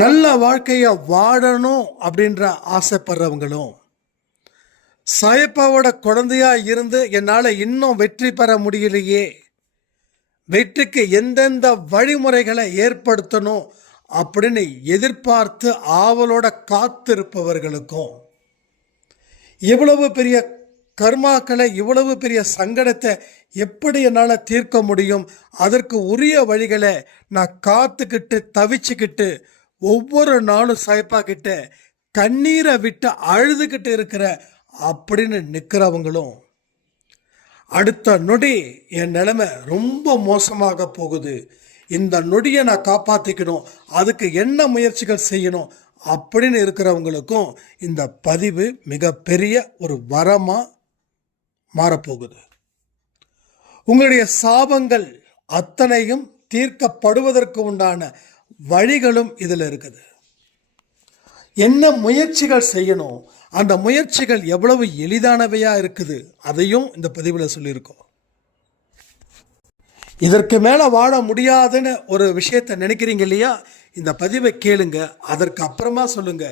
நல்ல வாழ்க்கையை வாழணும் அப்படின்ற ஆசைப்படுறவங்களும், சாயப்பாவோட குழந்தையா இருந்து என்னால் இன்னும் வெற்றி பெற முடியலையே, வெற்றிக்கு எந்தெந்த வழிமுறைகளை ஏற்படுத்தணும் அப்படின்னு எதிர்பார்த்து ஆவலோட காத்திருப்பவர்களுக்கும், இவ்வளவு பெரிய கர்மாக்களை, இவ்வளவு பெரிய சங்கடத்தை எப்படி என்னால் தீர்க்க முடியும், அதற்கு உரிய வழிகளை நான் காத்துக்கிட்டு தவிச்சுக்கிட்டு ஒவ்வொரு நாளும் சாயப்பா கிட்ட கண்ணீரை விட்டு அழுதுகிட்டு இருக்கிற அப்படின்னு நிற்கிறவங்களும், அடுத்த நொடி என் நிலைமை ரொம்ப மோசமாக போகுது, இந்த நொடியை நான் காப்பாற்றிக்கணும், அதுக்கு என்ன முயற்சிகள் செய்யணும் அப்படின்னு இருக்கிறவங்களுக்கும் இந்த பதிவு மிகப்பெரிய ஒரு வரமாக மாறப்போகுது. உங்களுடைய சாபங்கள் அத்தனையும் தீர்க்கப்படுவதற்கு உண்டான வழிகளும் இதில் இருக்குது. என்ன முயற்சிகள் செய்யணும், அந்த முயற்சிகள் எவ்வளவு எளிதானவையா இருக்குது, அதையும் இந்த பதிவில் சொல்லியிருக்கோம். இதற்கு மேலே வாழ முடியாதுன்னு ஒரு விஷயத்தை நினைக்கிறீங்க இல்லையா, இந்த பதிவை கேளுங்க, அதற்கு அப்புறமா சொல்லுங்க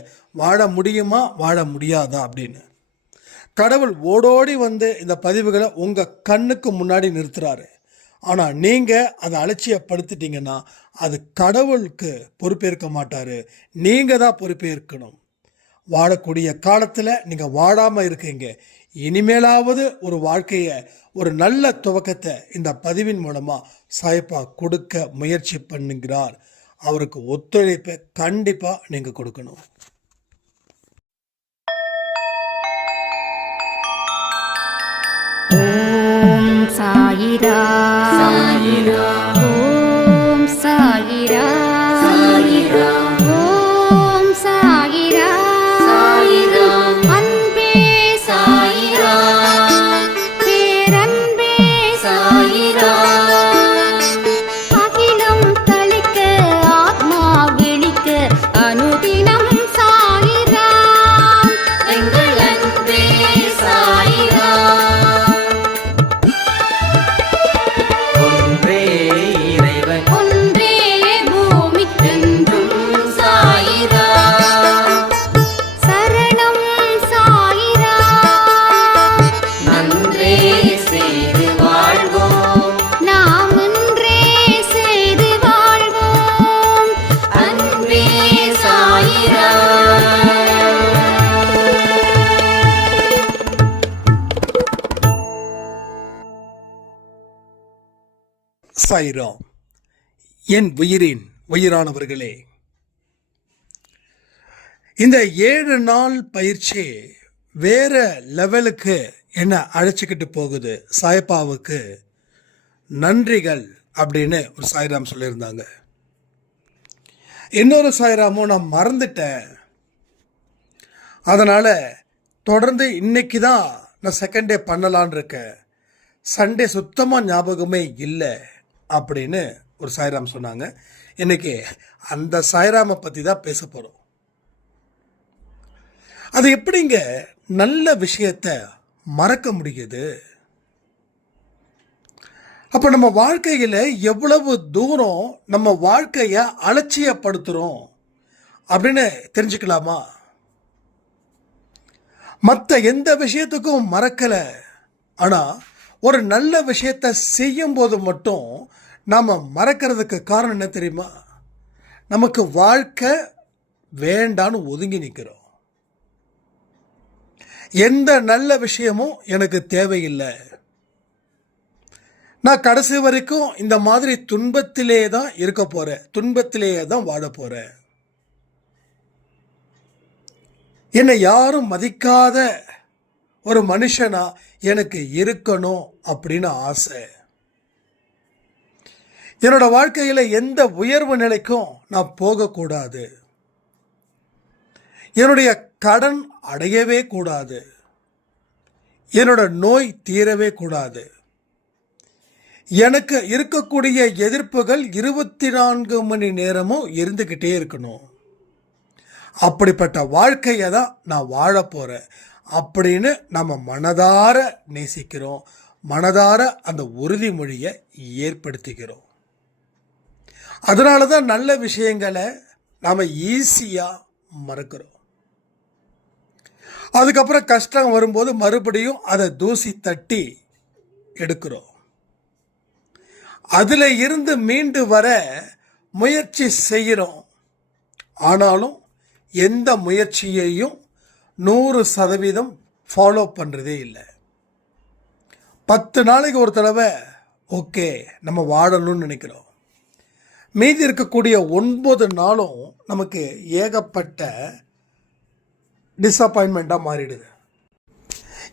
வாழ முடியுமா வாழ முடியாதா அப்படின்னு. கடவுள் ஓடோடி வந்து இந்த பதிவுகளை உங்கள் கண்ணுக்கு முன்னாடி நிறுத்துறாரு. ஆனால் நீங்கள் அதை அலட்சியப்படுத்திட்டீங்கன்னா அது கடவுளுக்கு பொறுப்பேற்க மாட்டார், நீங்கள் தான் பொறுப்பேற்கணும். வாழக்கூடிய காலத்தில் நீங்கள் வாழாமல் இருக்கீங்க. இனிமேலாவது ஒரு வாழ்க்கையை, ஒரு நல்ல துவக்கத்தை இந்த பதிவின் மூலமாக சாயப்பா கொடுக்க முயற்சி பண்ணுகிறார். அவருக்கு ஒத்துழைப்பை கண்டிப்பாக நீங்கள் கொடுக்கணும். ஓம் சாயிரா சாயிரா, ஓம் சாயிரா சாயிரா, ஓம் சாயிரா சாயிரா, அன்பே சாயிரா, பேரன்பே சாயிரா, அகிலம் தளிக்க ஆத்மா விழிக்க அனுதினம் சாயிரா, எங்கள் அன்பே சாயிரா. சாயிராம். என் உயிரின் உயிரானவர்களே, இந்த 7 நாள் பயிற்சி வேற லெவலுக்கு என்ன அழைச்சிக்கிட்டு போகுது. சாயப்பாவுக்கு நன்றிகள் அப்படின்னு ஒரு சாய்ராம் சொல்லியிருந்தாங்க. இன்னொரு சாய்ராமும் நான் மறந்துட்டேன், அதனால் தொடர்ந்து இன்னைக்கு தான் நான் செகண்ட் டே பண்ணலான் இருக்கேன், சண்டே சுத்தமாக ஞாபகமே இல்லை அப்படின்னு ஒரு சாய்ராம் சொன்னாங்க. இன்னைக்கு அந்த சாய்ராமை பற்றி தான் பேச போகிறோம். அது எப்படிங்க நல்ல விஷயத்தை மறக்க முடியுது? அப்போ நம்ம வாழ்க்கையில் எவ்வளவு தூரம் நம்ம வாழ்க்கையை அலட்சியப்படுத்துகிறோம் அப்படின்னு தெரிஞ்சுக்கலாமா? மற்ற எந்த விஷயத்துக்கும் மறக்கலை, ஆனால் ஒரு நல்ல விஷயத்தை செய்யும் போது மட்டும் நாம் மறக்கிறதுக்கு காரணம் என்ன தெரியுமா? நமக்கு வாழ்க்கை வேண்டான்னு ஒதுங்கி நிற்கிறோம். எந்த நல்ல விஷயமும் எனக்கு தேவையில்லை, நான் கடைசி வரைக்கும் இந்த மாதிரி துன்பத்திலே தான் இருக்க போகிறேன், துன்பத்திலேயே தான் வாழ போகிறேன், என்னை யாரும் மதிக்காத ஒரு மனுஷனா எனக்கு இருக்கணும் அப்படின்னு ஆசை. என்னோட வாழ்க்கையில் எந்த உயர்வு நிலைக்கும் நான் போகக்கூடாது, என்னுடைய கடன் அடையவே கூடாது, என்னோட நோய் தீரவே கூடாது, எனக்கு இருக்கக்கூடிய எதிர்ப்புகள் 24 மணி நேரமும் இருந்துக்கிட்டே இருக்கணும், அப்படிப்பட்ட வாழ்க்கையை தான் நான் வாழ போகிறேன் அப்படின்னு நம்ம மனதார நேசிக்கிறோம், மனதார அந்த உறுதிமொழியை ஏற்படுத்திக்கிறோம். அதனால தான் நல்ல விஷயங்களை நாம் ஈஸியாக மறக்கிறோம். அதுக்கப்புறம் கஷ்டம் வரும்போது மறுபடியும் அதை தூசி தட்டி எடுக்கிறோம். அதில் இருந்து மீண்டு வர முயற்சி செய்கிறோம். ஆனாலும் எந்த முயற்சியையும் 100% ஃபாலோ பண்ணுறதே இல்லை. 10 நாளைக்கு ஒரு தடவை ஓகே நம்ம வாழணும்னு நினைக்கிறோம். மீதி இருக்கக்கூடிய 9 நாளும் நமக்கு ஏகப்பட்ட டிஸப்பாயின்மெண்ட்டாக மாறிடுது.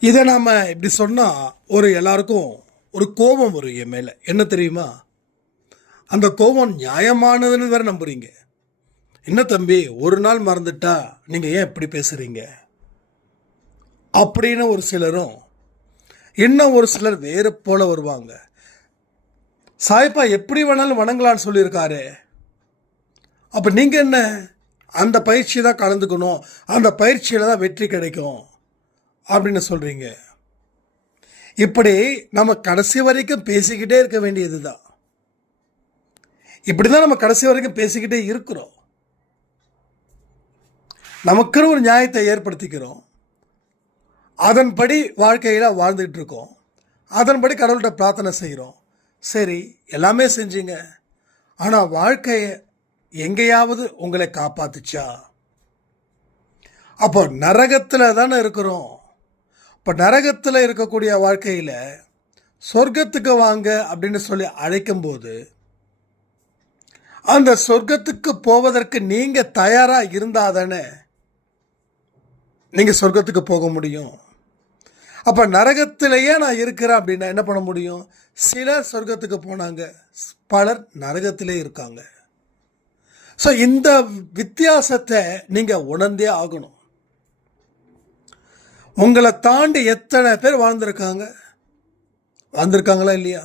இதை நாம் இப்படி சொன்னால் எல்லாருக்கும் ஒரு கோபம் வரும் என் மேலே. என்ன தெரியுமா? அந்த கோபம் நியாயமானதுன்னு வேறு நம்புறீங்க. என்ன தம்பி, ஒரு நாள் மறந்துட்டா நீங்கள் ஏன் இப்படி பேசுகிறீங்க அப்படின்னு ஒரு சிலரும், இன்னும் ஒரு சிலர் வேறு போல வருவாங்க. சாய்ப்பா எப்படி வேணாலும் வணங்கலான்னு சொல்லியிருக்காரு, அப்போ நீங்கள் என்ன அந்த பயிற்சி தான் கலந்துக்கணும், அந்த பயிற்சியில் தான் வெற்றி கிடைக்கும் அப்படின்னு சொல்கிறீங்க. இப்படி நம்ம கடைசி வரைக்கும் பேசிக்கிட்டே இருக்க வேண்டியது தான். இப்படி தான் நம்ம கடைசி வரைக்கும் பேசிக்கிட்டே இருக்கிறோம். நமக்குன்னு ஒரு நியாயத்தை ஏற்படுத்திக்கிறோம். அதன்படி வாழ்க்கையில் வாழ்ந்துக்கிட்டு இருக்கோம். அதன்படி கடவுள்கிட்ட பிரார்த்தனை செய்கிறோம். சரி, எல்லாமே செஞ்சீங்க. ஆனால் வாழ்க்கையை எங்கேயாவது உங்களை காப்பாத்துச்சா? அப்போ நரகத்தில் தானே இருக்கிறோம். இப்போ நரகத்தில் இருக்கக்கூடிய வாழ்க்கையில் சொர்க்கத்துக்கு வாங்க அப்படின்னு சொல்லி அழைக்கும்போது அந்த சொர்க்கத்துக்கு போவதற்கு நீங்கள் தயாராக இருந்தால் தானே நீங்கள் சொர்க்கத்துக்கு போக முடியும். அப்போ நரகத்திலேயே நான் இருக்கிறேன் அப்படின்னா என்ன பண்ண முடியும்? சிலர் சொர்க்கத்துக்கு போனாங்க, பலர் நரகத்திலே இருக்காங்க. ஸோ இந்த வித்தியாசத்தை நீங்கள் உணர்ந்தே ஆகணும். உங்களை தாண்டி எத்தனை பேர் வாழ்ந்திருக்காங்களா இல்லையா?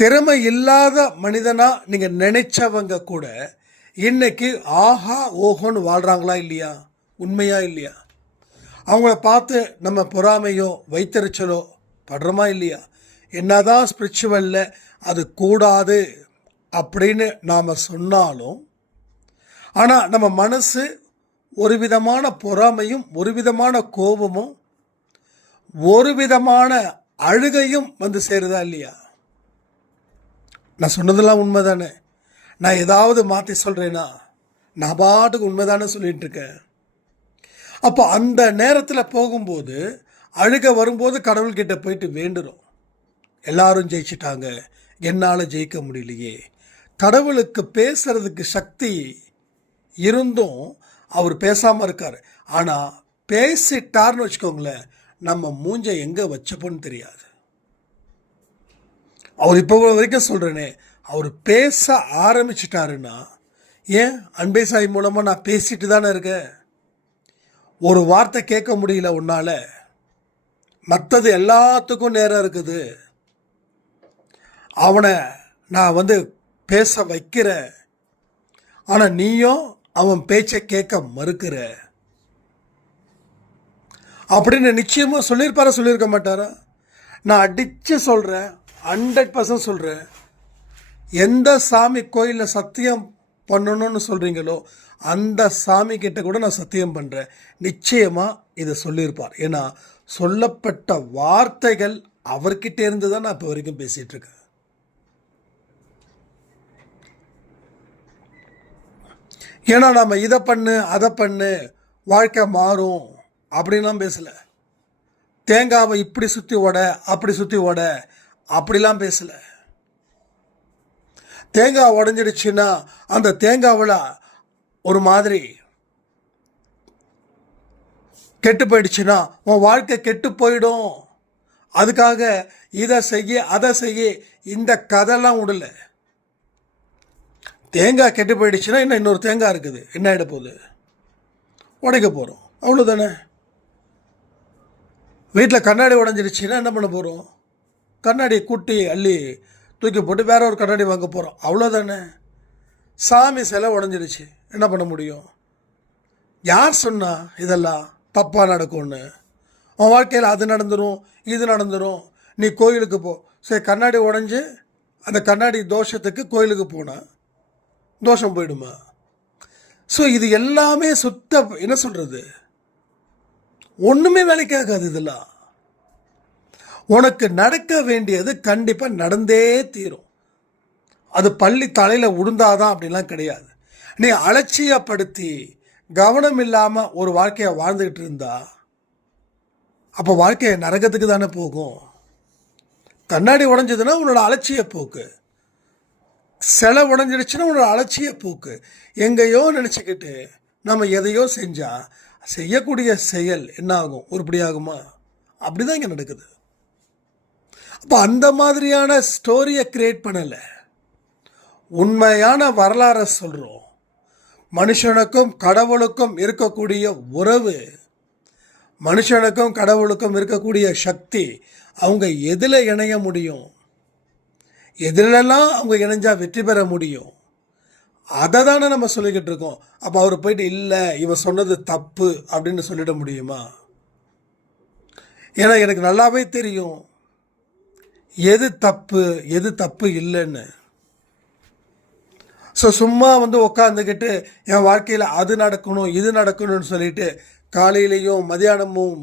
திறமை இல்லாத மனிதனா நீங்கள் நினைச்சவங்க கூட இன்னைக்கு ஆஹா ஓஹோன்னு வாழ்கிறாங்களா இல்லையா? உண்மையா இல்லையா? அவங்கள பார்த்து நம்ம பொறாமையோ வைத்தறிச்சலோ படுறோமா இல்லையா? என்னதான் ஸ்பிரிச்சுவலில் அது கூடாது அப்படின்னு நாம் சொன்னாலும், ஆனால் நம்ம மனசு ஒரு விதமான பொறாமையும் ஒரு விதமான கோபமும் ஒரு விதமான அழுகையும் வந்து சேருதா இல்லையா? நான் சொன்னதெல்லாம் உண்மை தானே? நான் ஏதாவது மாற்றி சொல்கிறேன்னா நான் பாட்டுக்கு உண்மை தானே சொல்லிகிட்டு இருக்கேன். அப்போ அந்த நேரத்தில் போகும்போது அழுக வரும்போது கடவுள்கிட்ட போயிட்டு வேண்டுறோம். எல்லாரும் ஜெயிச்சிட்டாங்க, என்னால் ஜெயிக்க முடியலையே. கடவுளுக்கு பேசுறதுக்கு சக்தி இருந்தும் அவர் பேசாமல் இருக்கார். ஆனால் பேசிட்டார்னு வச்சுக்கோங்களேன், நம்ம மூஞ்சை எங்கே வச்சப்போன்னு தெரியாது. அவர் இப்போ வரைக்கும் சொல்கிறேனே, அவர் பேச ஆரம்பிச்சிட்டாருன்னா, ஏன் அன்பே சாய் மூலமாக நான் பேசிட்டு தானே இருக்கேன். ஒரு வார்த்தை கேட்க முடியல உன்னால், மற்றது எல்லாத்துக்கும் நேரம் இருக்குது. அவனை நான் பேச வைக்கிறேன், ஆனால் நீயும் அவன் பேச்சை கேட்க மறுக்கிற அப்படின்னு நிச்சயமாக சொல்லியிருக்க மாட்டாரா? நான் அடித்து சொல்கிறேன், 100% சொல்கிறேன். எந்த சாமி கோயிலில் சத்தியம் பண்ணணும்னு சொல்கிறீங்களோ அந்த சாமி கிட்ட கூட நான் சத்தியம் பண்ணுறேன், நிச்சயமாக இதை சொல்லியிருப்பார். ஏன்னா சொல்லப்பட்ட வார்த்தைகள் அவர்கிட்ட இருந்து தான் நான் இப்போ வரைக்கும் பேசிகிட்டு இருக்கேன். ஏன்னா நம்ம இதை பண்ணு அதை பண்ணு வாழ்க்கை மாறும் அப்படின்லாம் பேசலை. தேங்காவை இப்படி சுற்றி ஓட அப்படி சுற்றி ஓட அப்படிலாம் பேசலை. தேங்காய் உடஞ்சிடுச்சுன்னா அந்த தேங்காவில் ஒரு மாதிரி கெட்டு போயிடுச்சுன்னா உன் வாழ்க்கை கெட்டு போயிடும், அதுக்காக இதை செய்ய அதை செய்ய இந்த கதைலாம் விடல. தேங்காய் கெட்டு போயிடுச்சுன்னா இன்னொரு தேங்காய் இருக்குது, என்ன ஆகிட போகுது? உடைக்க போகிறோம், அவ்வளோதானே. வீட்டில் கண்ணாடி உடஞ்சிடுச்சுன்னா என்ன பண்ண போகிறோம்? கண்ணாடி குட்டி அள்ளி தூக்கி போட்டு வேற ஒரு கண்ணாடி வாங்க போகிறோம், அவ்வளோதானே. சாமி சிலை உடஞ்சிடுச்சு, என்ன பண்ண முடியும்? யார் சொன்னா இதெல்லாம் தப்பாக நடக்கும்னு? உன் வாழ்க்கையில் அது நடந்துடும் இது நடந்துடும், நீ கோயிலுக்கு போ. சரி, கண்ணாடி உடஞ்சி அந்த கண்ணாடி தோஷத்துக்கு கோயிலுக்கு போன தோஷம் போயிடுமா? ஸோ இது எல்லாமே சுத்த என்ன சொல்கிறது, ஒன்றுமே வேலைக்காகாது. இதெல்லாம் உனக்கு நடக்க வேண்டியது கண்டிப்பாக நடந்தே தீரும். அது பள்ளி தலையில் உடுந்தாதான் அப்படிலாம் கிடையாது. நீ அலட்சியப்படுத்தி கவனம் இல்லாமல் ஒரு வாழ்க்கையை வாழ்ந்துக்கிட்டு இருந்தா அப்போ வாழ்க்கையை நரகத்துக்கு தானே போகும். கண்ணாடி உடஞ்சதுன்னா உன்னோட அலட்சிய போக்கு, சிலை உடஞ்சிடுச்சுன்னா உன்னோட அலட்சிய போக்கு. எங்கேயோ நினச்சிக்கிட்டு நம்ம எதையோ செஞ்சால் செய்யக்கூடிய செயல் என்ன ஆகும், உருப்படியாகுமா? அப்படி தான் இங்கே நடக்குது. அப்போ அந்த மாதிரியான ஸ்டோரியை கிரியேட் பண்ணலை, உண்மையான வரலாறை சொல்கிறோம். மனுஷனுக்கும் கடவுளுக்கும் இருக்கக்கூடிய உறவு, மனுஷனுக்கும் கடவுளுக்கும் இருக்கக்கூடிய சக்தி, அவங்க எதில் இணைய முடியும், எதிலெல்லாம் அவங்க இணைஞ்சா வெற்றி பெற முடியும், அதை தானே நம்ம சொல்லிக்கிட்டு இருக்கோம். அப்போ அவர் போயிட்டு இல்லை இவன் சொன்னது தப்பு அப்படின்னு சொல்லிட முடியுமா? ஏன்னா எனக்கு நல்லாவே தெரியும் எது தப்பு எது தப்பு இல்லைன்னு. ஸோ சும்மா உட்காந்துக்கிட்டு என் வாழ்க்கையில் அது நடக்கணும் இது நடக்கணும்னு சொல்லிட்டு காலையிலையும் மதியானமும்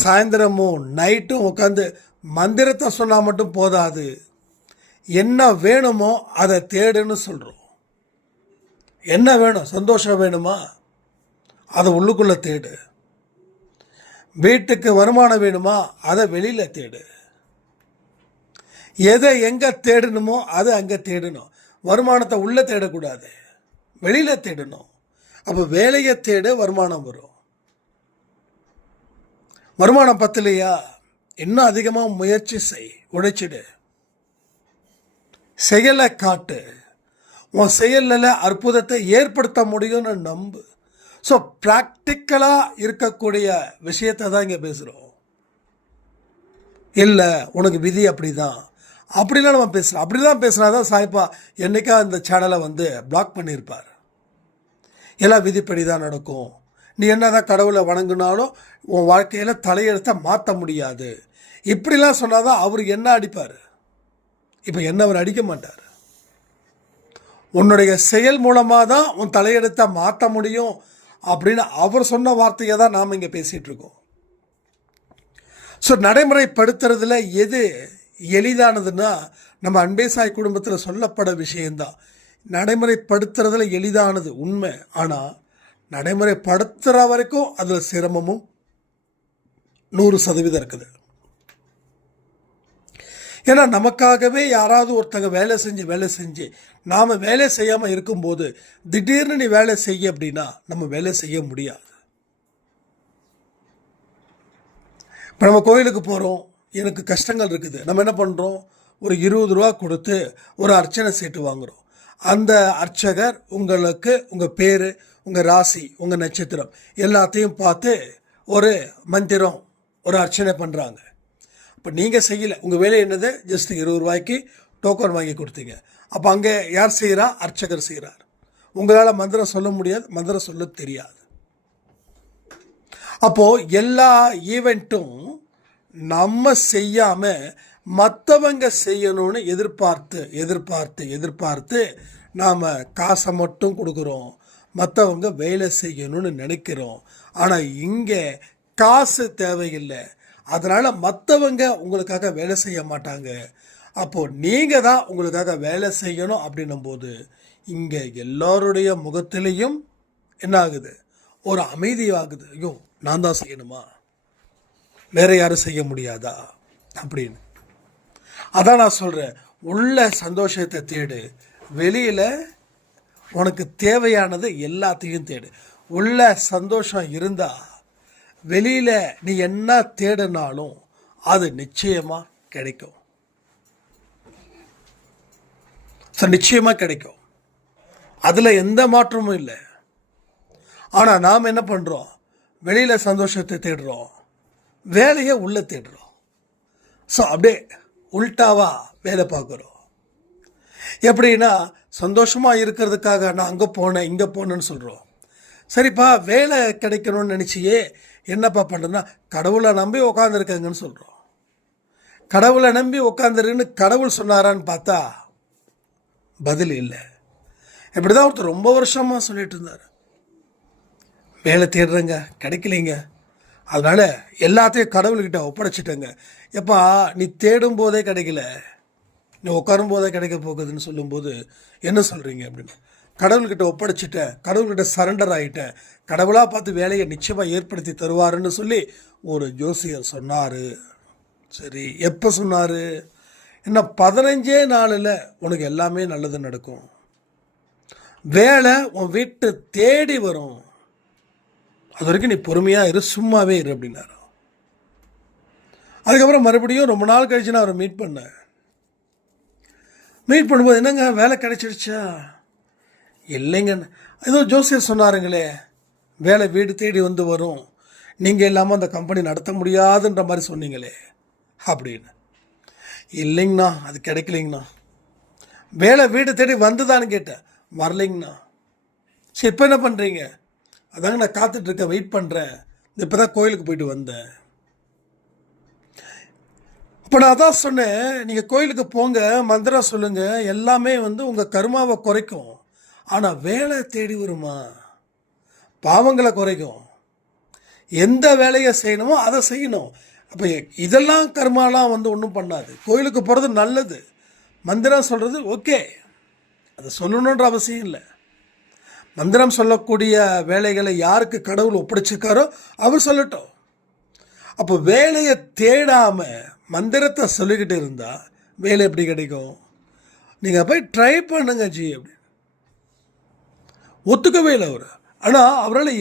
சாயந்தரமும் நைட்டும் உட்காந்து மந்திரத்தை சொன்னால் மட்டும் போதாது. என்ன வேணுமோ அதை தேடுன்னு சொல்கிறோம். என்ன வேணும்? சந்தோஷம் வேணுமா? அதை உள்ளுக்குள்ளே தேடு. வீட்டுக்கு வருமானம் வேணுமா? அதை வெளியில் தேடு. எதை எங்கே தேடணுமோ அது அங்கே தேடணும். வருமானத்தை உள்ளே தேடக்கூடாது, வெளியில் தேடணும். அப்போ வேலையை தேடு, வருமானம் வரும். வருமானம் பத்தலையா, இன்னும் அதிகமாக முயற்சி செய், உழைச்சிடு, செயலை காட்டு. உன் செயலில் அற்புதத்தை ஏற்படுத்த முடியும்னு நம்பு. ஸோ ப்ராக்டிக்கலாக இருக்கக்கூடிய விஷயத்தை தான் இங்கே பேசுகிறோம். இல்லை உனக்கு விதி அப்படி தான் அப்படிலாம் நம்ம பேசலாம். அப்படி தான் பேசுனா தான் சாய்ப்பா என்றைக்கா இந்த சேனலை பிளாக் பண்ணியிருப்பார். எல்லாம் விதிப்படி தான் நடக்கும், நீ என்ன தான் கடவுளை வணங்கினாலும் உன் வாழ்க்கையில் தலையெழுத்தை மாற்ற முடியாது, இப்படிலாம் சொன்னால் தான் அவர் என்ன அடிப்பார். இப்போ என்ன அவர் அடிக்க மாட்டார். உன்னுடைய செயல் மூலமாக தான் உன் தலையெழுத்தை மாற்ற முடியும் அப்படின்னு அவர் சொன்ன வார்த்தையை தான் நாம் இங்கே பேசிகிட்டு இருக்கோம். ஸோ நடைமுறைப்படுத்துறதுல எது எளிதானதுன்னா நம்ம அன்பே சாய் குடும்பத்தில் சொல்லப்பட விஷயந்தான். நடைமுறைப்படுத்துறதுல எளிதானது உண்மை, ஆனால் நடைமுறைப்படுத்துகிற வரைக்கும் அதில் சிரமமும் 100% இருக்குது. ஏன்னா நமக்காகவே யாராவது ஒருத்தங்க வேலை செஞ்சு நாம் வேலை செய்யாமல் இருக்கும்போது திடீர்னு நீ வேலை செய்ய அப்படின்னா நம்ம வேலை செய்ய முடியாது. இப்போ நம்ம கோயிலுக்கு போகிறோம், எனக்கு கஷ்டங்கள் இருக்குது, நம்ம என்ன பண்ணுறோம், ஒரு 20 ரூபா கொடுத்து ஒரு அர்ச்சனை சீட்டு வாங்குகிறோம். அந்த அர்ச்சகர் உங்களுக்கு உங்கள் பேர், உங்கள் ராசி, உங்கள் நட்சத்திரம் எல்லாத்தையும் பார்த்து ஒரு மந்திரம், ஒரு அர்ச்சனை பண்ணுறாங்க. இப்போ நீங்கள் செய்யலை, உங்கள் வேலை என்னது, ஜஸ்ட் 20 ரூபாய்க்கு டோக்கன் வாங்கி கொடுத்தீங்க. அப்போ அங்கே யார் செய்கிறா? அர்ச்சகர் செய்கிறார். உங்களால் மந்திரம் சொல்ல முடியாது, மந்திரம் சொல்ல தெரியாது. அப்போது எல்லா ஈவெண்ட்டும் நம்ம செய்யாமல் மற்றவங்க செய்யணும்னு எதிர்பார்த்து நாம் காசை மட்டும் கொடுக்குறோம், மற்றவங்க வேலை செய்யணும்னு நினைக்கிறோம். ஆனால் இங்கே காசு தேவையில்லை, அதனால் மற்றவங்க உங்களுக்காக வேலை செய்ய மாட்டாங்க. அப்போது நீங்கள் தான் உங்களுக்காக வேலை செய்யணும் அப்படின்னும்போது இங்கே எல்லோருடைய முகத்திலையும் என்ன ஆகுது, ஒரு அமைதி ஆகுது. ஐயோ நான் தான் செய்யணுமா, வேற யாரும் செய்ய முடியாதா அப்படின்னு. அதான் நான் சொல்கிறேன், உள்ள சந்தோஷத்தை தேடு, வெளியில் உனக்கு தேவையானது எல்லாத்தையும் தேடு. உள்ள சந்தோஷம் இருந்தால் வெளியில் நீ என்ன தேடினாலும் அது நிச்சயமாக கிடைக்கும். நிச்சயமாக கிடைக்கும், அதில் எந்த மாற்றமும் இல்லை. ஆனால் நாம் என்ன பண்ணுறோம், வெளியில் சந்தோஷத்தை தேடுறோம், வேலையை உள்ளே தேடுறோம். ஸோ அப்படியே உல்டாவாக வேலை பார்க்குறோம். எப்படின்னா சந்தோஷமாக இருக்கிறதுக்காக நான் அங்கே போனேன் இங்கே போனேன்னு சொல்கிறோம். சரிப்பா வேலை கிடைக்கணும்னு நினச்சியே என்னப்பா பண்ணுறதுன்னா கடவுளை நம்பி உட்காந்துருக்கங்கன்னு சொல்கிறோம். கடவுளை நம்பி உட்காந்துருக்குன்னு கடவுள் சொன்னாரான்னு பார்த்தா பதில் இல்லை. இப்படி தான் ஒருத்தர் ரொம்ப வருஷமாக சொல்லிட்டு இருந்தார். வேலை தேடுறேங்க, கிடைக்கலைங்க, அதனால் எல்லாத்தையும் கடவுள்கிட்ட ஒப்படைச்சிட்டேங்க. எப்பா நீ தேடும் போதே கிடைக்கல, நீ உட்காரும் போதே கிடைக்க போகுதுன்னு சொல்லும்போது என்ன சொல்கிறீங்க அப்படின்னு. கடவுள்கிட்ட ஒப்படைச்சிட்டேன், கடவுள்கிட்ட சரண்டர் ஆகிட்டேன், கடவுளாக பார்த்து வேலையை நிச்சயமாக ஏற்படுத்தி தருவாருன்னு சொல்லி ஒரு ஜோசியர் சொன்னார். சரி, எப்போ சொன்னார்? இன்னும் 15 நாளில் உனக்கு எல்லாமே நல்லது நடக்கும், வேலை உன் வீட்டு தேடி வரும், அது வரைக்கும் நீ பொறுமையாக இரு, சும்மாவே இரு அப்படின்னாரு. அதுக்கப்புறம் மறுபடியும் ரொம்ப நாள் கழிச்சு நான் அவரை மீட் பண்ணேன். மீட் பண்ணும்போது என்னங்க வேலை கிடைச்சிடுச்சா? இல்லைங்க, ஏதோ ஜோசியர் சொன்னாருங்களே வேலை வீடு தேடி வந்து வரும், நீங்கள் இல்லாமல் அந்த கம்பெனி நடத்த முடியாதுன்ற மாதிரி சொன்னீங்களே அப்படின்னு. இல்லைங்கண்ணா, அது கிடைக்கலைங்கண்ணா. வேலை வீடு தேடி வந்துதான்னு கேட்டேன், வரலைங்கண்ணா. சரி, இப்போ என்ன பண்ணுறீங்க? அதாங்க நான் காத்துட்ருக்கேன், வெயிட் பண்ணுறேன், இப்போ தான் கோயிலுக்கு போயிட்டு வந்தேன். அப்போ நான் அதான் சொன்னேன், நீங்கள் கோயிலுக்கு போங்க, மந்திரம் சொல்லுங்கள், எல்லாமே உங்கள் கர்மாவை குறைக்கும். ஆனால் வேலை தேடி வருமா? பாவங்களை குறைக்கும். எந்த வேலையை செய்யணுமோ அதை செய்யணும். அப்போ இதெல்லாம் கர்மாலாம் ஒன்றும் பண்ணாது. கோயிலுக்கு போகிறது நல்லது, மந்திரம் சொல்கிறது ஓகே, அதை சொல்லணுன்ற அவசியம் இல்லை. மந்திரம் சொல்லக்கூடிய வேலைகளை யாருக்கு கடவுள் ஒப்படைச்சிருக்காரோ அவர் சொல்லட்டும். அப்போ வேலையை தேடாமல் மந்திரத்தை சொல்லிக்கிட்டு இருந்தால் வேலை எப்படி கிடைக்கும்? நீங்கள் போய் ட்ரை பண்ணுங்க ஜி அப்படி. ஒத்துக்கவே இல்லை அவர். ஆனால் அவரால்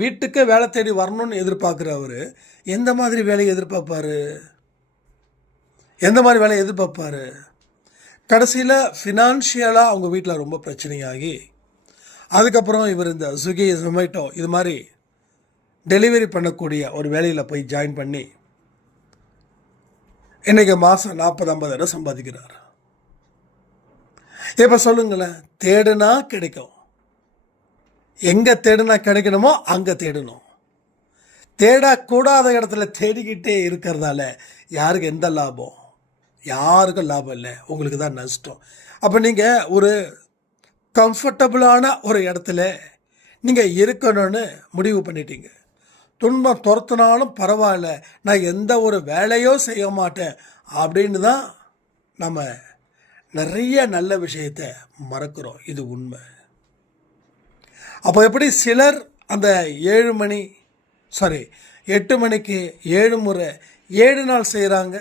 வீட்டுக்கே வேலை தேடி வரணும்னு எதிர்பார்க்குற அவர் எந்த மாதிரி வேலையை எதிர்பார்ப்பார்? எந்த மாதிரி வேலையை எதிர்பார்ப்பார்? கடைசியில் ஃபினான்ஷியலாக அவங்க வீட்டில் ரொம்ப பிரச்சனையாகி அதுக்கப்புறம் இவர் இந்த ஸ்விக்கி, ஜொமேட்டோ இது மாதிரி டெலிவரி பண்ணக்கூடிய ஒரு வேலையில் போய் ஜாயின் பண்ணி இன்றைக்கி மாதம் 40-50 சம்பாதிக்கிறார். இப்போ சொல்லுங்களேன், தேடுனா கிடைக்கும். எங்கே தேடுனா கிடைக்கணுமோ அங்கே தேடணும். தேடக்கூடாத இடத்துல தேடிக்கிட்டே இருக்கிறதால யாருக்கு எந்த லாபம்? யாருக்கும் லாபம் இல்லை, உங்களுக்கு தான் நஷ்டம். அப்போ நீங்கள் ஒரு கம்ஃபர்டபுளான ஒரு இடத்துல நீங்கள் இருக்கணும்னு முடிவு பண்ணிட்டீங்க. துன்பம் துரத்துனாலும் பரவாயில்ல, நான் எந்த ஒரு வேலையோ செய்ய மாட்டேன் அப்படின்னு தான் நம்ம நிறைய நல்ல விஷயத்தை மறக்கிறோம். இது உண்மை. அப்போ எப்படி சிலர் அந்த 8 மணிக்கு 7 முறை 7 நாள் செய்கிறாங்க,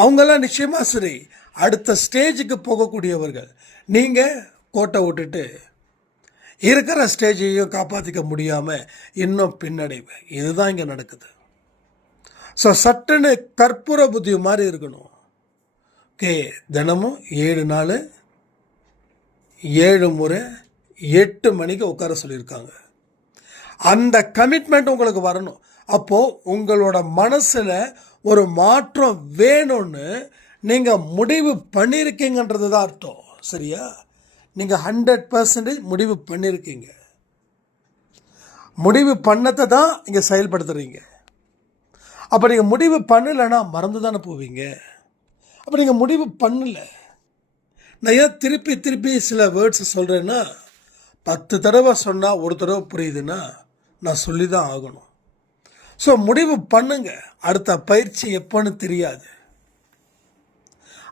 அவங்கெல்லாம் நிச்சயமாக சரி அடுத்த ஸ்டேஜுக்கு போகக்கூடியவர்கள். நீங்கள் கோட்டை விட்டுட்டு இருக்கிற ஸ்டேஜையும் காப்பாற்றிக்க முடியாமல் இன்னும் பின்னடைவு. இதுதான் இங்கே நடக்குது. ஸோ சட்டுன்னு கற்பூர புத்தி மாதிரி இருக்கணும். ஓகே, தினமும் 7 நாள் 7 முறை 8 மணிக்கு உட்கார சொல்லியிருக்காங்க. அந்த கமிட்மெண்ட் உங்களுக்கு வரணும். அப்போது உங்களோட மனசில் ஒரு மாற்றம் வேணும்னு நீங்கள் முடிவு பண்ணியிருக்கீங்கன்றது தான் அர்த்தம். சரியா? நீங்கள் 100% முடிவு பண்ணியிருக்கீங்க. முடிவு பண்ணத்தை தான் இங்கே செயல்படுத்துகிறீங்க. அப்போ நீங்கள் முடிவு பண்ணலைன்னா மறந்து தானே போவீங்க. அப்போ நீங்கள் முடிவு பண்ணலை. நான் ஏன் திருப்பி சில வேர்ட்ஸ் சொல்கிறேன்னா, 10 தடவை சொன்னால் ஒரு தடவை புரியுதுன்னா நான் சொல்லி தான் ஆகணும். ஸோ முடிவு பண்ணுங்க. அடுத்த பயிற்சி எப்போன்னு தெரியாது.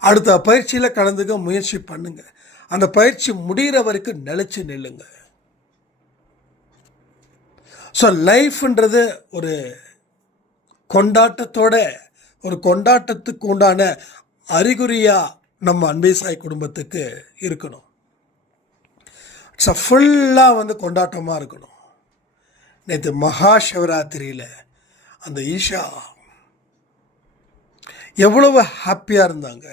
அடுத்த பயிற்சியில் கலந்துக்க முயற்சி பண்ணுங்க. அந்த பயிற்சி முடிகிற வரைக்கும் நிலைச்சு நில்லுங்க. ஸோ லைஃப்ன்றது ஒரு கொண்டாட்டத்தோட, ஒரு கொண்டாட்டத்துக்கு உண்டான அறிகுறியாக நம்ம அன்பே சாய் குடும்பத்துக்கு இருக்கணும். ஸோ ஃபுல்லாக கொண்டாட்டமாக இருக்கணும். நேற்று மகா சிவராத்திரியில் அந்த ஈஷா எவ்வளவு ஹாப்பியாக இருந்தாங்க.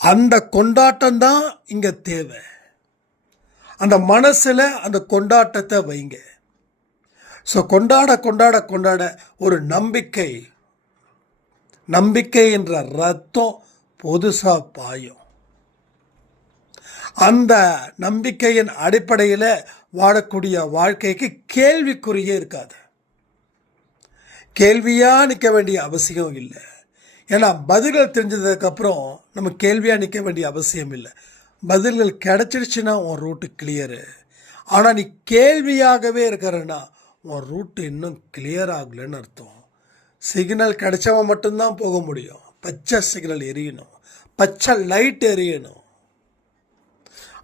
அந்த கொண்டாட்டம் தான் இங்கே தேவை. அந்த மனசில் அந்த கொண்டாட்டத்தை வைங்க. ஸோ கொண்டாட ஒரு நம்பிக்கை என்ற ரத்தம் புதுசாக பாயும். அந்த நம்பிக்கையின் அடிப்படையில் வாழக்கூடிய வாழ்க்கைக்கு கேள்விக்குறியே இருக்காது. கேள்வியாக நிற்க வேண்டிய அவசியம் இல்லை. ஏன்னா பதில்கள் தெரிஞ்சதுக்கப்புறம் நம்ம கேள்வியாக நிற்க வேண்டிய அவசியம் இல்லை. பதில்கள் கிடச்சிடுச்சுன்னா உன் ரூட்டு கிளியரு. ஆனால் நீ கேள்வியாகவே இருக்கிறன்னா உன் ரூட்டு இன்னும் கிளியர் ஆகலைன்னு அர்த்தம். சிக்னல் கிடைச்சவன் மட்டும்தான் போக முடியும். பச்சை சிக்னல் எரியணும், பச்சை லைட் எரியணும்.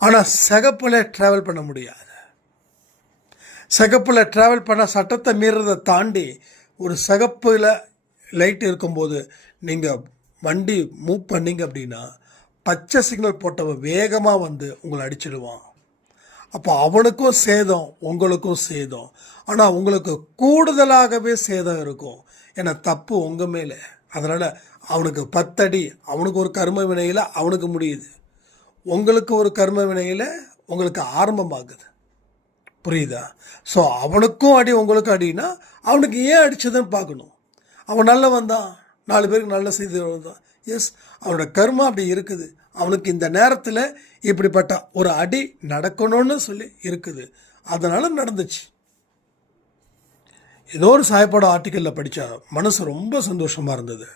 ஆனால் சிகப்பில் ட்ராவல் பண்ண முடியாது. சிகப்பில் ட்ராவல் பண்ண சட்டத்தை மீறதை தாண்டி ஒரு சிகப்பில் லைட் இருக்கும்போது நீங்கள் வண்டி மூவ் பண்ணிங்க அப்படின்னா பச்சை சிக்னல் போட்டவன் வேகமாக வந்து உங்களை அடிச்சிடுவான். அப்போ அவனுக்கும் சேதம், உங்களுக்கும் சேதம். ஆனால் உங்களுக்கு கூடுதலாகவே சேதம் இருக்கும். ஏன்னா தப்பு உங்கள் மேலே. அதனால் அவனுக்கு 10 அடி, அவனுக்கு ஒரு கர்ம வினையில் அவனுக்கு முடியுது, உங்களுக்கு ஒரு கர்ம வினையில் உங்களுக்கு ஆரம்பமாகுது. புரியுதா? ஸோ அவனுக்கும் அடி உங்களுக்கும் அடினா அவனுக்கு ஏன் அடிச்சதுன்னு பார்க்கணும். அவன் நல்லவன் தான், 4 பேருக்கு நல்ல செய்தி தான். எஸ், அவனோட கர்மா அப்படி இருக்குது. அவனுக்கு இந்த நேரத்தில் இப்படிப்பட்ட ஒரு அடி நடக்கணும்னு சொல்லி இருக்குது, அதனால் நடந்துச்சு. ஏதோ ஒரு சாயப்பாடு ஆர்டிக்கலில் படித்தா மனசு ரொம்ப சந்தோஷமாக இருந்தது.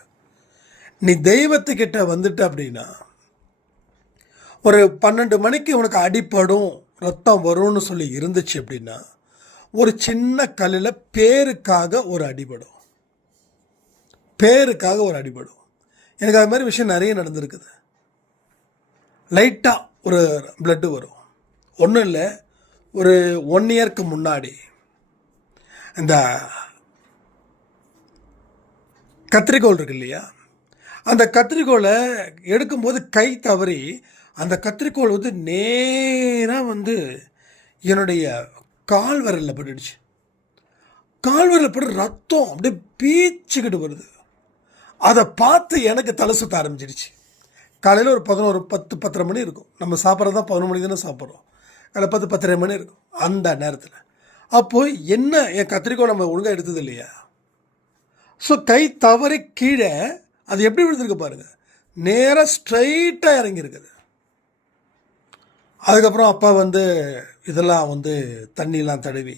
நீ தெய்வத்துக்கிட்ட வந்துட்ட அப்படின்னா ஒரு 12 மணிக்கு உனக்கு அடிப்படும், ரத்தம் வரும்னு சொல்லி இருந்துச்சு அப்படின்னா ஒரு சின்ன கல்லில் பேருக்காக ஒரு அடிபடும். பேருக்காக ஒரு அடிபடும். எனக்கு அது மாதிரி விஷயம் நிறைய நடந்திருக்குது. லைட்டாக ஒரு பிளட்டு வரும். ஒன்றும் இல்லை, ஒரு 1 இயருக்கு முன்னாடி இந்த கத்திரிக்கோள் இருக்கு இல்லையா, அந்த கத்திரிக்கோளை எடுக்கும்போது கை தவறி அந்த கத்திரிக்கோள் வந்து நேராக வந்து என்னுடைய கால் விரலில் பட்டுடுச்சு. கால் விரலில் பட்டு ரத்தம் அப்படியே பீச்சிக்கிட்டு வருது. அதை பார்த்து எனக்கு தலை சுத்த ஆரம்பிச்சிடுச்சு. காலையில் ஒரு 10-10:30 மணி இருக்கும். நம்ம சாப்பிட்றது தான் 11 மணிக்கு தானே சாப்பிட்றோம். காலையில் 10-10:30 மணி இருக்கும் அந்த நேரத்தில். அப்போது என்ன, என் கத்திரிக்கோள் நம்ம ஒழுங்காக எடுத்தது இல்லையா? ஸோ கை தவறி கீழே அது எப்படி விழுந்திருக்கு பாருங்கள், நேராக ஸ்ட்ரைட்டாக இறங்கியிருக்குது. அதுக்கப்புறம் அப்பா வந்து இதெல்லாம் வந்து தண்ணியெலாம் தடவி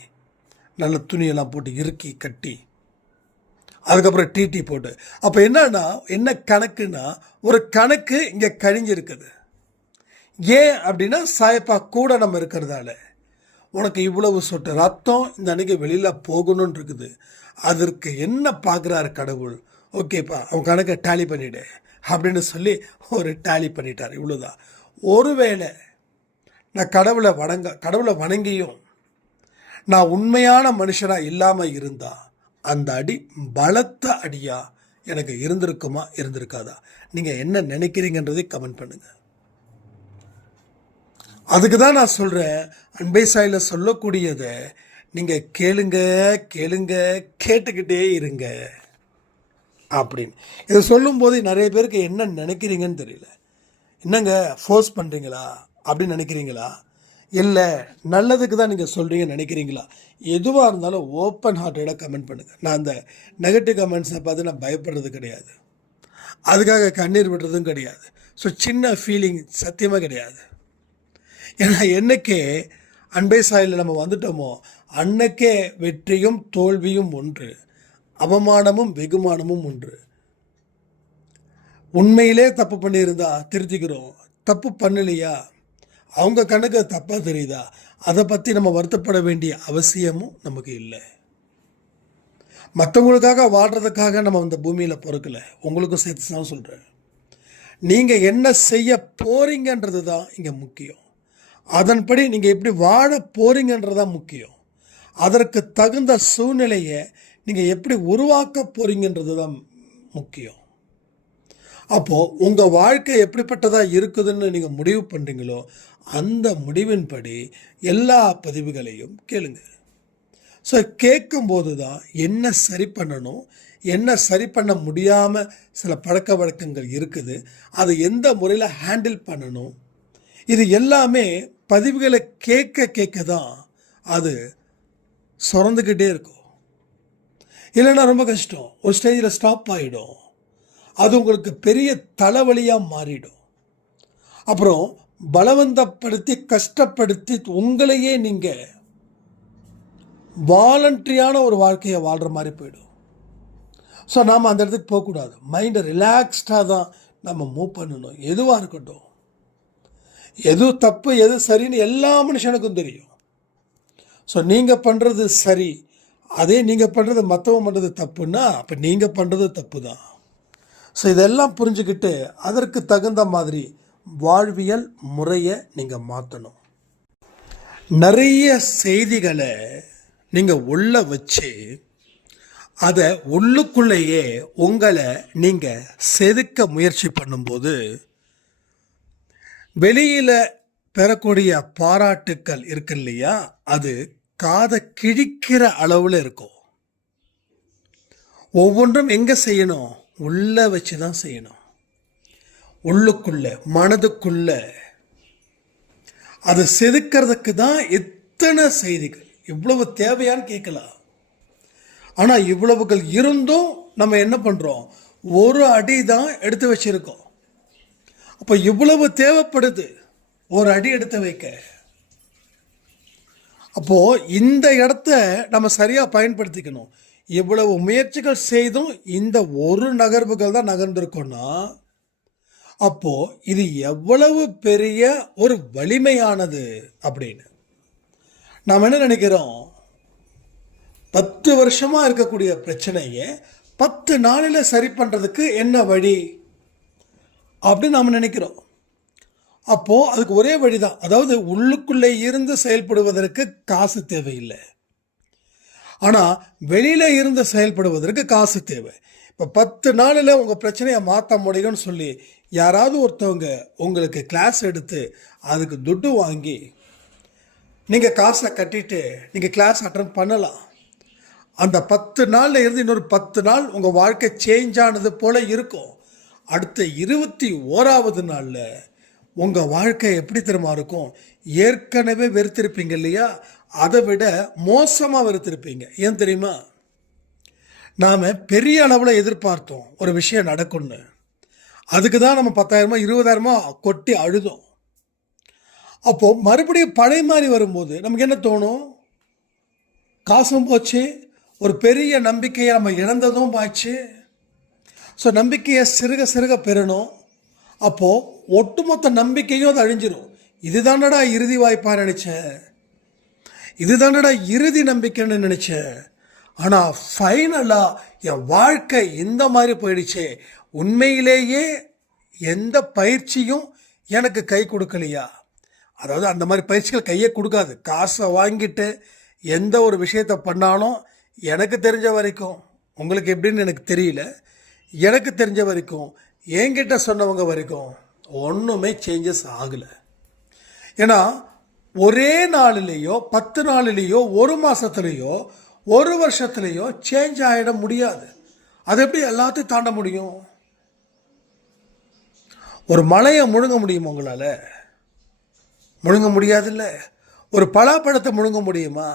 நல்ல துணியெல்லாம் போட்டு இறுக்கி கட்டி அதுக்கப்புறம் டிடி போட்டு, அப்போ என்னன்னா என்ன கணக்குன்னா ஒரு கணக்கு இங்கே கழிஞ்சிருக்குது. ஏன் அப்படின்னா சாயப்பா கூட நம்ம இருக்கிறதால உனக்கு இவ்வளவு சொட்டு ரத்தம் இந்த அன்னைக்கு வெளியில் போகணும்னு இருக்குது. அதற்கு என்ன பார்க்குறாரு கடவுள், ஓகேப்பா அவன் கணக்கை டேலி பண்ணிவிடு அப்படின்னு சொல்லி ஒரு டேலி பண்ணிட்டார். இவ்வளோதான். ஒருவேளை நான் கடவுளை வணங்கியும் நான் உண்மையான மனுஷனாக இல்லாமல் இருந்தால் அந்த அடி பலத்த அடியாக எனக்கு இருந்திருக்குமா இருந்திருக்காதா? நீங்கள் என்ன நினைக்கிறீங்கன்றதை கமெண்ட் பண்ணுங்கள். அதுக்கு தான் நான் சொல்கிறேன், அன்பே சாயில் சொல்லக்கூடியதை நீங்கள் கேளுங்க கேளுங்க கேட்டுக்கிட்டே இருங்க அப்படின்னு. இதை சொல்லும்போது நிறைய பேருக்கு என்ன நினைக்கிறீங்கன்னு தெரியல. என்னங்க ஃபோர்ஸ் பண்ணுறீங்களா அப்படின்னு நினைக்கிறீங்களா, இல்லை நல்லதுக்கு தான் நீங்கள் சொல்கிறீங்கன்னு நினைக்கிறீங்களா? எதுவாக இருந்தாலும் ஓப்பன் ஹார்ட்டடாக கமெண்ட் பண்ணுங்கள். நான் அந்த நெகட்டிவ் கமெண்ட்ஸை பார்த்து நான் பயப்படுறது கிடையாது, அதுக்காக கண்ணீர் விடுறதும் கிடையாது. ஸோ சின்ன ஃபீலிங் சத்தியமாக கிடையாது. ஏன்னா என்னைக்கே அன்பே சாயில் நம்ம வந்துட்டோமோ அன்னைக்கே வெற்றியும் தோல்வியும் ஒன்று, அவமானமும் வெகுமானமும் ஒன்று. உண்மையிலே தப்பு பண்ணியிருந்தா திருத்திக்கிறோம், தப்பு பண்ணலையா அவங்க கணக்கு தப்பாக தெரியுதா அதை பற்றி நம்ம வருத்தப்பட வேண்டிய அவசியமும் நமக்கு இல்லை. மற்றவங்களுக்காக வாழ்கிறதுக்காக நம்ம இந்த பூமியில் பிறக்கலை, உங்களுக்கும் சேர்த்து தான் சொல்கிறேன். நீங்கள் என்ன செய்ய போகிறீங்கன்றது தான் இங்கே முக்கியம். அதன்படி நீங்கள் எப்படி வாழ போகிறீங்கன்றது தான் முக்கியம். அதற்கு தகுந்த சூழ்நிலையை நீங்கள் எப்படி உருவாக்க போகிறீங்கன்றது தான் முக்கியம். அப்போது உங்கள் வாழ்க்கை எப்படிப்பட்டதாக இருக்குதுன்னு நீங்கள் முடிவு பண்ணுறீங்களோ அந்த முடிவின்படி எல்லா பதிவுகளையும் கேளுங்க. ஸோ கேட்கும்போது தான் என்ன சரி பண்ணணும், என்ன சரி பண்ண முடியாமல் சில பழக்க வழக்கங்கள் இருக்குது, அதை எந்த முறையில் ஹேண்டில் பண்ணணும், இது எல்லாமே பதிவுகளை கேட்க கேட்க தான் அது சுரந்துக்கிட்டே இருக்கும். இல்லைன்னா ரொம்ப கஷ்டம், ஒரு ஸ்டேஜில் ஸ்டாப் ஆகிடும். அது உங்களுக்கு பெரிய தலைவலியாக மாறிடும். அப்புறம் பலவந்தப்படுத்தி கஷ்டப்படுத்தி உங்களையே நீங்கள் வாலண்டரியான ஒரு வாழ்க்கையை வாழ்கிற மாதிரி போயிடும். ஸோ நாம் அந்த இடத்துக்கு போகக்கூடாது. மைண்டை ரிலாக்ஸ்டாக தான் நம்ம மூவ் பண்ணணும். எதுவாக இருக்கட்டும், எது தப்பு எது சரின்னு எல்லா மனுஷனுக்கும் தெரியும். ஸோ நீங்கள் பண்ணுறது சரி, அதே நீங்கள் பண்ணுறது மற்றவங்க பண்ணுறது தப்புன்னா அப்போ நீங்கள் பண்ணுறது தப்பு தான். ஸோ இதெல்லாம் புரிஞ்சுக்கிட்டு அதற்கு தகுந்த மாதிரி வாழ்வியல் முறையை நீங்கள் மாற்றணும். நிறைய செய்திகளை நீங்கள் உள்ள வச்சு அதை உள்ளுக்குள்ளேயே உங்களை நீங்கள் செதுக்க முயற்சி பண்ணும்போது வெளியில் பெறக்கூடிய பாராட்டுக்கள் இருக்கு இல்லையா, அது காதை கிழிக்கிற அளவில் இருக்கும். ஒவ்வொன்றும் எங்கே செய்யணும்? உள்ளே வச்சு தான் செய்யணும். உள்ளுக்குள்ள மனதுக்குள்ள அது செதுக்கிறதுக்கு தான் இத்தனை செய்திகள். இவ்வளவு தேவையான்னு கேட்கலாம். ஆனால் இவ்வளவுகள் இருந்தும் நம்ம என்ன பண்ணுறோம்? ஒரு அடி தான் எடுத்து வச்சிருக்கோம். அப்போ இவ்வளவு தேவைப்படுது ஒரு அடி எடுத்து வைக்க. அப்போது இந்த இடத்த நம்ம சரியாக பயன்படுத்திக்கணும். இவ்வளவு முயற்சிகள் செய்தும் இந்த ஒரு நகர்வுகள் தான் நகர்ந்திருக்கோன்னா அப்போது இது எவ்வளவு பெரிய ஒரு வலிமையானது அப்படின்னு நாம் என்ன நினைக்கிறோம்? 10 வருஷமாக இருக்கக்கூடிய பிரச்சனையை 10 நாளில் சரி பண்ணுறதுக்கு என்ன வழி அப்படின்னு நாம் நினைக்கிறோம். அப்போது அதுக்கு ஒரே வழி தான். அதாவது உள்ளுக்குள்ளே இருந்து செயல்படுவதற்கு காசு தேவையில்லை, ஆனால் வெளியில் இருந்து செயல்படுவதற்கு காசு தேவை. இப்போ 10 நாளில் உங்கள் பிரச்சனையை மாற்ற முடியும்னு சொல்லி யாராவது ஒருத்தவங்க உங்களுக்கு கிளாஸ் எடுத்து அதுக்கு துட்டு வாங்கி நீங்கள் காசை கட்டிட்டு நீங்கள் கிளாஸ் அட்டன் பண்ணலாம். அந்த 10 நாளில் இருந்து இன்னொரு 10 நாள் உங்கள் வாழ்க்கை சேஞ்ச் ஆனது போல் இருக்கும். அடுத்த 21வது நாளில் உங்கள் வாழ்க்கை எப்படி தெரியுமா இருக்கும்? ஏற்கனவே வெறுத்திருப்பீங்க இல்லையா, அதை விட மோசமாக வெறுத்திருப்பீங்க. ஏன் தெரியுமா? நாம் பெரிய அளவில் எதிர்பார்த்தோம் ஒரு விஷயம் நடக்கும்னு. அதுக்கு தான் நம்ம 10,000 20,000 கொட்டி அழுதோம். அப்போது மறுபடியும் பழைய மாதிரி வரும்போது நமக்கு என்ன தோணும்? காசும் போச்சு, ஒரு பெரிய நம்பிக்கையை நம்ம இழந்ததும் ஆச்சு. ஸோ நம்பிக்கையை சிறுக சிறுக பெறணும். அப்போது ஒட்டுமொத்த நம்பிக்கையும் அது அழிஞ்சிடும். இதுதானடா இறுதி வாய்ப்பாக நினச்சேன், இதுதானடா இறுதி நம்பிக்கைன்னு நினச்சேன், ஆனால் ஃபைனலாக என் வாழ்க்கை இந்த மாதிரி போயிடுச்சே, உண்மையிலேயே எந்த பயிற்சியும் எனக்கு கை கொடுக்கலையா? அதாவது அந்த மாதிரி பயிற்சிகள் கையை கொடுக்காது. காசை வாங்கிட்டு எந்த ஒரு விஷயத்தை பண்ணாலும் எனக்கு தெரிஞ்ச வரைக்கும், உங்களுக்கு எப்படின்னு எனக்கு தெரியல, எனக்கு தெரிஞ்ச வரைக்கும் என்கிட்ட சொன்னவங்க வரைக்கும் ஒன்றுமே சேஞ்சஸ் ஆகலை. ஏன்னா ஒரே நாளிலேயோ 10 நாளிலேயோ 1 மாதத்துலேயோ 1 வருஷத்துலேயோ சேஞ்ச் ஆகிட முடியாது. அது எப்படி எல்லாத்தையும் தாண்ட முடியும்? ஒரு மலையை முழுங்க முடியுமா உங்களால்? முழுங்க முடியாதுல்ல. ஒரு பலாப்பழத்தை முழுங்க முடியுமா?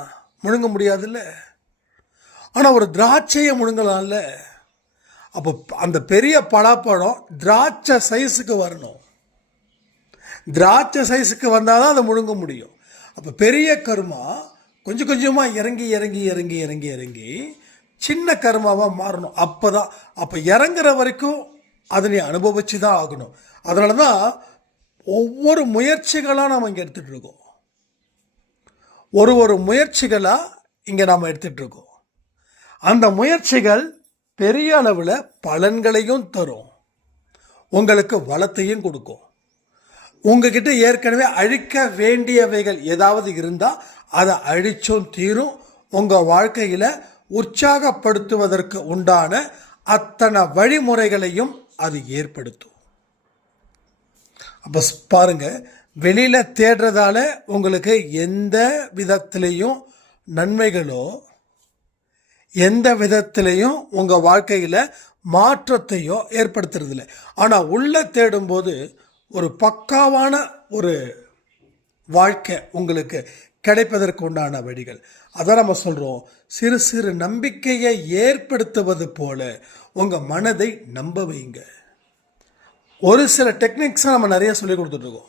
முழுங்க முடியாதுல்ல. ஆனால் ஒரு திராட்சையை முழுங்கலாம்ல. அப்போ அந்த பெரிய பலாப்பழம் திராட்சை சைஸுக்கு வரணும். திராட்சை சைஸுக்கு வந்தால் தான் அதை முழுங்க முடியும். அப்போ பெரிய கருமா கொஞ்சம் கொஞ்சமாக இறங்கி இறங்கி இறங்கி இறங்கி இறங்கி சின்ன கருமாவாக மாறணும். அப்போ இறங்குற வரைக்கும் அதை நீ அனுபவிச்சு தான் ஆகணும். அதனால தான் ஒவ்வொரு முயற்சிகளாக நாம் இங்கே எடுத்துகிட்டு இருக்கோம். ஒரு முயற்சிகளாக இங்கே நாம் எடுத்துகிட்டு இருக்கோம். அந்த முயற்சிகள் பெரிய அளவில் பலன்களையும் தரும், உங்களுக்கு வளத்தையும் கொடுக்கும். உங்ககிட்ட ஏற்கனவே அழிக்க வேண்டியவைகள் ஏதாவது இருந்தால் அதை அழிச்சும் தீரும். உங்கள் வாழ்க்கையில் உற்சாகப்படுத்துவதற்கு உண்டான அத்தனை வழிமுறைகளையும் அது ஏற்படுத்தும். அப்போ பாருங்க, வெளியில் தேடுறதால உங்களுக்கு எந்த விதத்திலையும் நன்மைகளோ எந்த விதத்திலையும் உங்கள் வாழ்க்கையில் மாற்றத்தையோ ஏற்படுத்துறதில்லை. ஆனால் உள்ளே தேடும்போது ஒரு பக்காவான ஒரு வாழ்க்கை உங்களுக்கு கிடைப்பதற்கு உண்டான வழிகள். அதான் நம்ம சொல்கிறோம், சிறு சிறு நம்பிக்கையை ஏற்படுத்துவது போல உங்கள் மனதை நம்ப வைங்க. ஒரு சில டெக்னிக்ஸை நம்ம நிறைய சொல்லி கொடுத்துட்ருக்கோம்.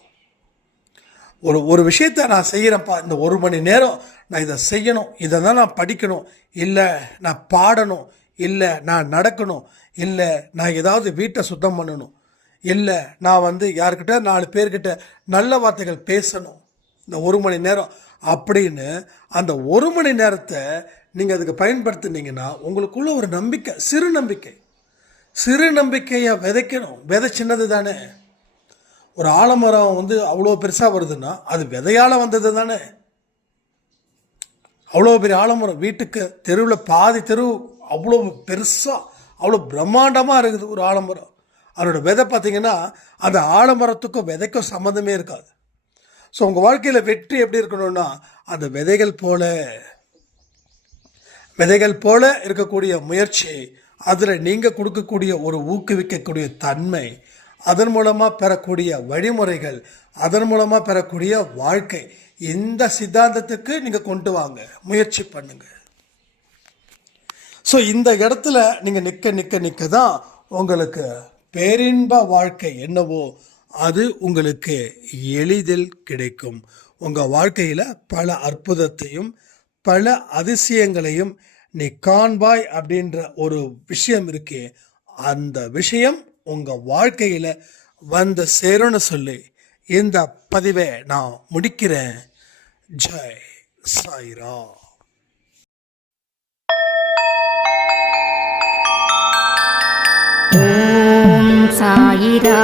ஒரு விஷயத்தை நான் செய்கிறேன்ப்பா, இந்த 1 மணி நேரம் நான் இதை செய்யணும், இதை தான் நான் படிக்கணும், இல்லை நான் பாடணும், இல்லை நான் நடக்கணும், இல்லை நான் ஏதாவது வீட்டை சுத்தம் பண்ணணும், இல்லை நான் யார்கிட்ட 4 பேர்கிட்ட நல்ல வார்த்தைகள் பேசணும் இந்த 1 மணி நேரம் அப்படின்னு அந்த 1 மணி நேரத்தை நீங்கள் அதுக்கு பயன்படுத்துனீங்கன்னா உங்களுக்குள்ள ஒரு நம்பிக்கை, சிறு நம்பிக்கையை விதைக்கணும். விதை சின்னது தானே. ஒரு ஆலமரம் அவ்வளோ பெருசாக வருதுன்னா அது விதையால் வந்தது தானே. அவ்வளோ பெரிய ஆலமரம், வீட்டுக்கு தெருவில் பாதி தெரு அவ்வளோ பெருசாக அவ்வளோ பிரம்மாண்டமாக இருக்குது ஒரு ஆலமரம். அதோட விதை பார்த்தீங்கன்னா அந்த ஆலமரத்துக்கும் விதைக்கும் சம்மந்தமே இருக்காது. ஸோ உங்கள் வாழ்க்கையில் வெற்றி எப்படி இருக்கணும்னா அந்த விதைகள் போல இருக்கக்கூடிய முயற்சி, அதில் நீங்கள் கொடுக்கக்கூடிய ஒரு ஊக்குவிக்கக்கூடிய தன்மை, அதன் மூலமாக பெறக்கூடிய வழிமுறைகள், அதன் மூலமாக பெறக்கூடிய வாழ்க்கை, இந்த சித்தாந்தத்துக்கு நீங்கள் கொண்டு வாங்க, முயற்சி பண்ணுங்க. ஸோ இந்த இடத்துல நீங்கள் நிற்க தான் உங்களுக்கு பேரின்ப வாழ்க்கை என்னவோ அது உங்களுக்கு எளிதில் கிடைக்கும். உங்கள் வாழ்க்கையில் பல அற்புதத்தையும் பல அதிசயங்களையும் நீ காண்பாய் அப்படின்ற ஒரு விஷயம் இருக்கு. அந்த விஷயம் உங்கள் வாழ்க்கையில் சேரும்னு சொல்லி இந்த பதிவை நான் முடிக்கிறேன். ஜெய் சாய்ராம். ஓம் சாயிரா.